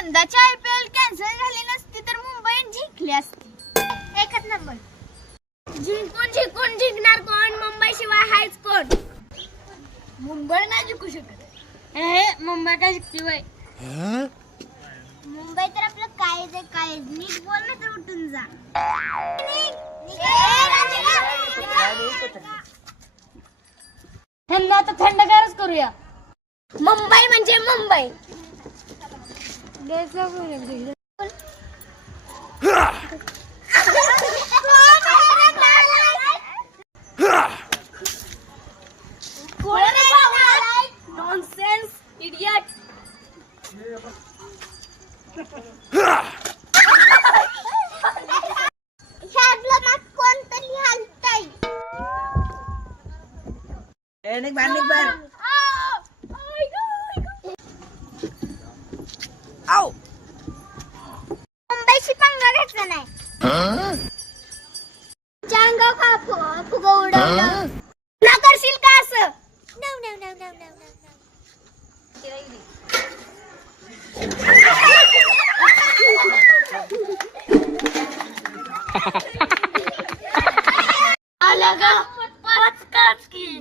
यंदाची IPL cancel झाली नसती तर मुंबई जिंकली असती. एकच नंबर. जिंकणार कोण? मुंबई शिवाय हायच कोण? मुंबई नाही जिंकू शकत. मुंबई काय जिंकती बाई? मुंबई तर आपलं काय नीट बोल ना तर उठून जा. थंड आता थंडगारच करूया. मुंबई म्हणजे मुंबई. Nonsense idiot. कोणतरी हलताय. मुंबईशी पंगा घ्यायचा नाही. अंगावर का फुगा उडवलं ना करशील का असं? आला का? पचकाच की.